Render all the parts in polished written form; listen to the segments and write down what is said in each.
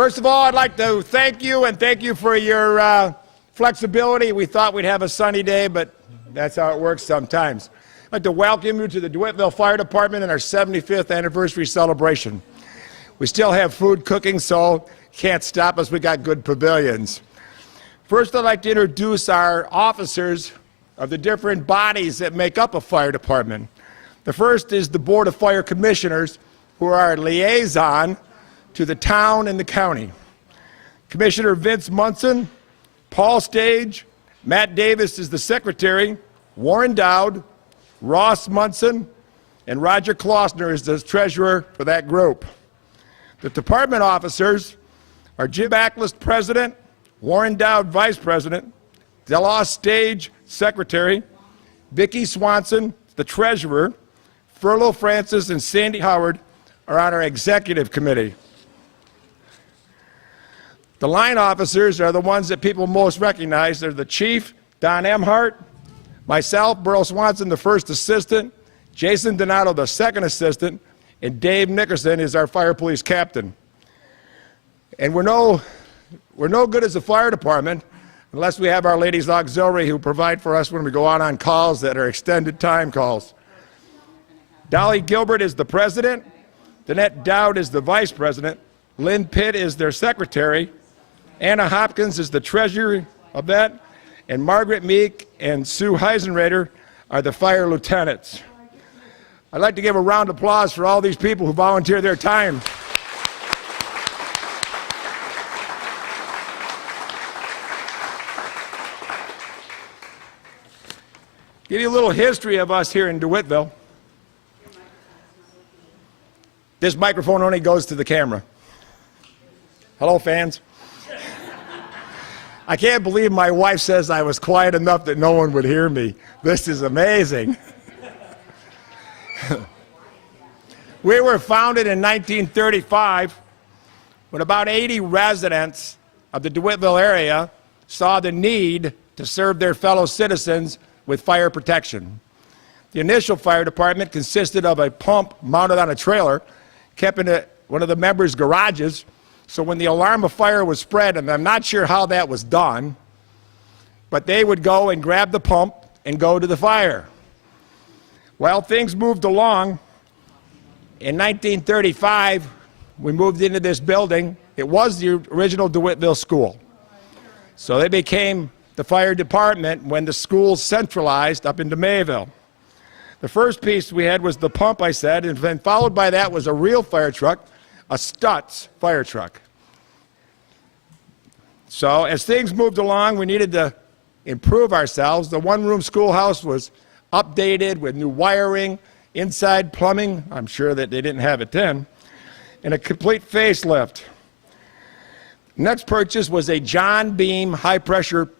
First of all, I'd like to thank you for your flexibility. We thought we'd have a sunny day, but that's how it works sometimes. I'd like to welcome you to the Dewittville Fire Department and our 75th anniversary celebration. We still have food cooking, so can't stop us. We got good pavilions. First, I'd like to introduce our officers of the different bodies that make up a fire department. The first is the Board of Fire Commissioners, who are our liaison to the town and the county. Commissioner Vince Munson, Paul Stage, Matt Davis is the secretary, Warren Dowd, Ross Munson, and Roger Klossner is the treasurer for that group. The department officers are Jim Backlist, president, Warren Dowd, vice president, Delos Stage, secretary, Vicki Swanson, the treasurer, Furlow Francis and Sandy Howard are on our executive committee. The line officers are the ones that people most recognize. They're the chief, Don Emhart, myself, Burl Swanson, the first assistant, Jason Donato, the second assistant, and Dave Nickerson is our fire police captain. And we're no good as a fire department unless we have our ladies auxiliary who provide for us when we go out on calls that are extended time calls. Dolly Gilbert is the president, Danette Dowd is the vice president, Lynn Pitt is their secretary, Anna Hopkins is the treasurer of that, and Margaret Meek and Sue Heisenrader are the fire lieutenants. I'd like to give a round of applause for all these people who volunteer their time. Give you a little history of us here in DeWittville. This microphone only goes to the camera. Hello, fans. I can't believe my wife says I was quiet enough that no one would hear me. This is amazing. We were founded in 1935 when about 80 residents of the DeWittville area saw the need to serve their fellow citizens with fire protection. The initial fire department consisted of a pump mounted on a trailer, kept in one of the members' garages, so when the alarm of fire was spread, and I'm not sure how that was done, but they would go and grab the pump and go to the fire. Well, things moved along. In 1935, we moved into this building. It was the original DeWittville School. So they became the fire department when the school centralized up into Mayville. The first piece we had was the pump, I said, and then followed by that was a real fire truck, a Stutz fire truck. So as things moved along, we needed to improve ourselves. The one-room schoolhouse was updated with new wiring, inside plumbing, I'm sure that they didn't have it then, and a complete facelift. Next purchase was a John Beam high-pressure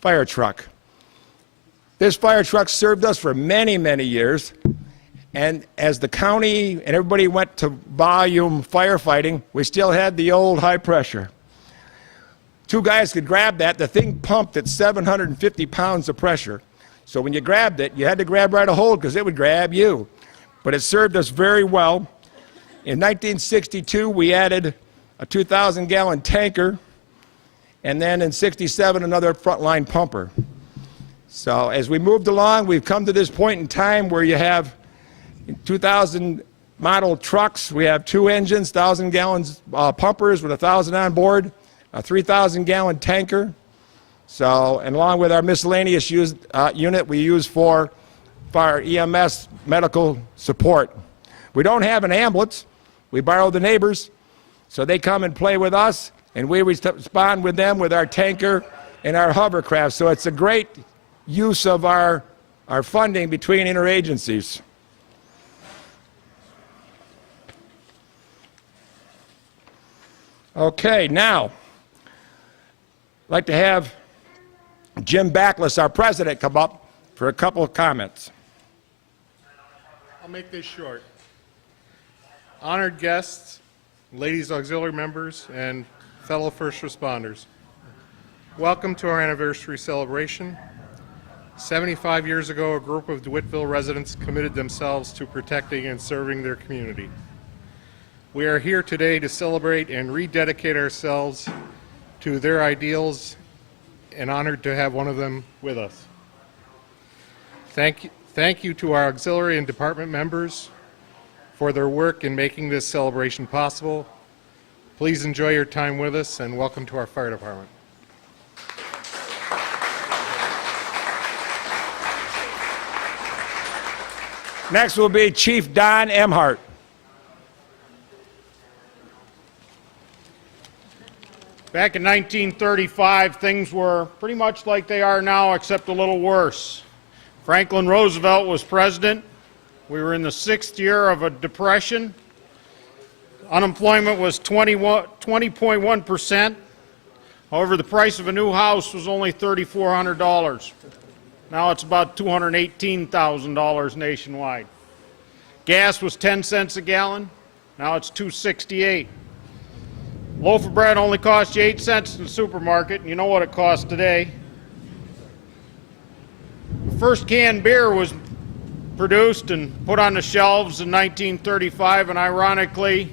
fire truck. This fire truck served us for many, many years. And as the county and everybody went to volume firefighting, we still had the old high pressure. Two guys could grab that. The thing pumped at 750 pounds of pressure. So when you grabbed it, you had to grab right a hold because it would grab you. But it served us very well. In 1962, we added a 2,000-gallon tanker, and then in '67, another frontline pumper. So as we moved along, we've come to this point in time where you have 2,000 model trucks. We have two engines, 1,000 gallons pumpers with 1,000 on board, a 3,000-gallon tanker. So, and along with our miscellaneous unit we use for our EMS medical support. We don't have an ambulance. We borrow the neighbors, so they come and play with us, and we respond with them with our tanker and our hovercraft. So it's a great use of our funding between interagencies. Okay, now, I'd like to have Jim Backlist, our president, come up for a couple of comments. I'll make this short. Honored guests, ladies auxiliary members, and fellow first responders, welcome to our anniversary celebration. 75 years ago, a group of DeWittville residents committed themselves to protecting and serving their community. We are here today to celebrate and rededicate ourselves to their ideals and honored to have one of them with us. Thank you to our auxiliary and department members for their work in making this celebration possible. Please enjoy your time with us and welcome to our fire department. Next will be Chief Don Emhart. Back in 1935, things were pretty much like they are now, except a little worse. Franklin Roosevelt was president. We were in the 6th year of a depression. Unemployment was 20.1%. However, the price of a new house was only $3,400. Now it's about $218,000 nationwide. Gas was 10 cents a gallon. Now it's $2.68. Loaf of bread only cost you 8 cents in the supermarket, and you know what it costs today. The first canned beer was produced and put on the shelves in 1935, and ironically,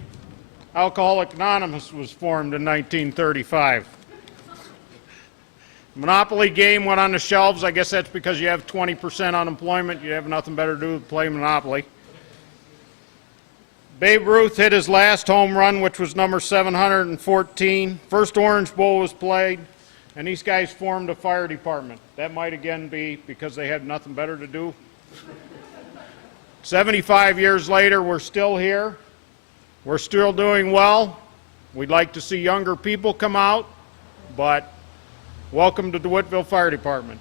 Alcoholics Anonymous was formed in 1935. Monopoly game went on the shelves. I guess that's because you have 20% unemployment. You have nothing better to do than play Monopoly. Babe Ruth hit his last home run, which was number 714. First Orange Bowl was played, and these guys formed a fire department. That might again be because they had nothing better to do. 75 years later, we're still here. We're still doing well. We'd like to see younger people come out, but welcome to Dewittville Fire Department.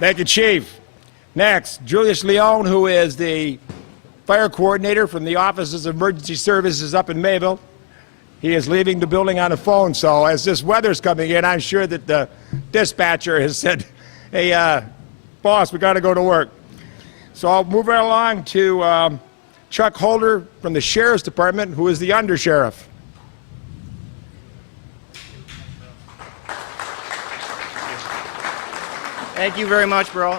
Thank you, Chief. Next, Julius Leone, who is the fire coordinator from the Offices of Emergency Services up in Mayville. He is leaving the building on the phone, so as this weather's coming in, I'm sure that the dispatcher has said, hey, boss, we got to go to work. So I'll move right along to Chuck Holder from the Sheriff's Department, who is the undersheriff. Thank you very much, bro.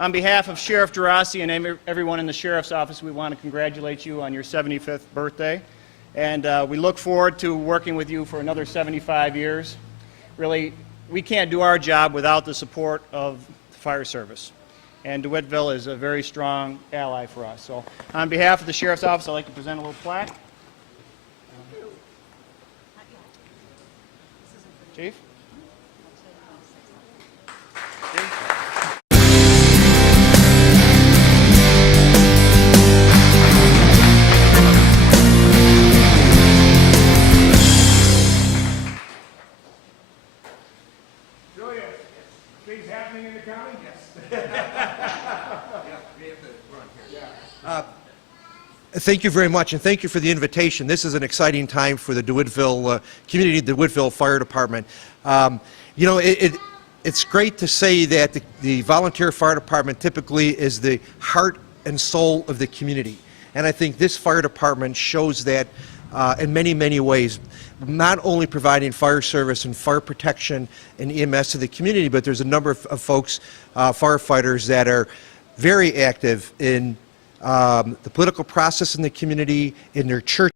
On behalf of Sheriff Gerasi and everyone in the Sheriff's Office, we want to congratulate you on your 75th birthday. And we look forward to working with you for another 75 years. Really, we can't do our job without the support of the fire service. And Dewittville is a very strong ally for us. So on behalf of the Sheriff's Office, I'd like to present a little plaque. Chief? Julius, things happening in the county? Yes. Thank you very much, and thank you for the invitation. This is an exciting time for the Dewittville community, the Dewittville Fire Department. You know, it's great to say that the volunteer fire department typically is the heart and soul of the community. And I think this fire department shows that in many, many ways, not only providing fire service and fire protection and EMS to the community, but there's a number of folks, firefighters, that are very active in the political process in the community, in their church